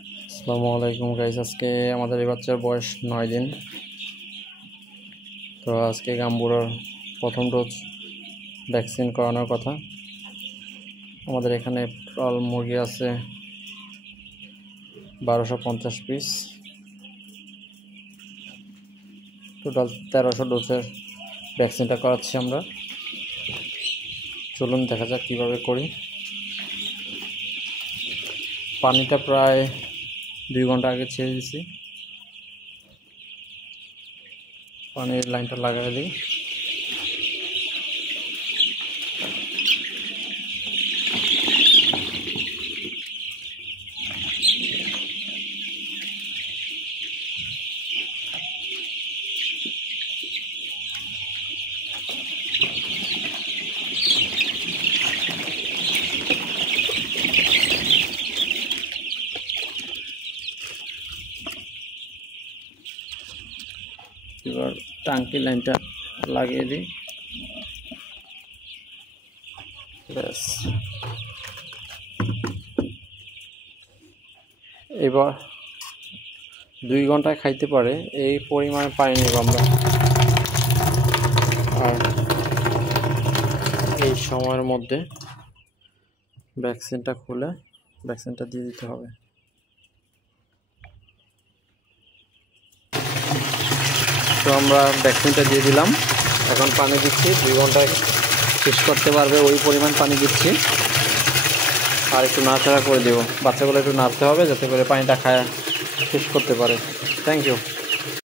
আসসালামু আলাইকুম গাইস। আজকে আমাদের এই বাচ্চার বয়স 9 দিন। তো আজকে গাম্বুরার প্রথম ডোজ ভ্যাকসিন করানোর কথা। আমাদের এখানে টোটাল মুরগি আছে 1250 পিস, টোটাল 1300 ডোজের ভ্যাকসিনটা করাচ্ছি আমরা। চলুন দেখা যাক কীভাবে করি। পানিটা প্রায় 2 ঘন্টা আগে ছেড়ে দিছি। পানির লাইনটা লাগাই দিই। এবার টাঙ্কি লাইনটা লাগিয়ে দিই। ব্যাস, এবার 2 ঘন্টায় খাইতে পারে এই পরিমাণে পানি নেব আমরা। আর এই সময়ের মধ্যে ভ্যাকসিনটা খুলে ভ্যাকসিনটা দিয়ে দিতে হবে। তো আমরা ভ্যাকসিনটা দিয়ে দিলাম, এখন পানি দিচ্ছি। 2 ঘন্টায় শেষ করতে পারবে ওই পরিমাণ পানি দিচ্ছি। আর একটু নাড়াচাড়া করে দেবো, বাচ্চাগুলো একটু নাড়তে হবে যাতে করে পানিটা খায় শেষ করতে পারে। Thank you.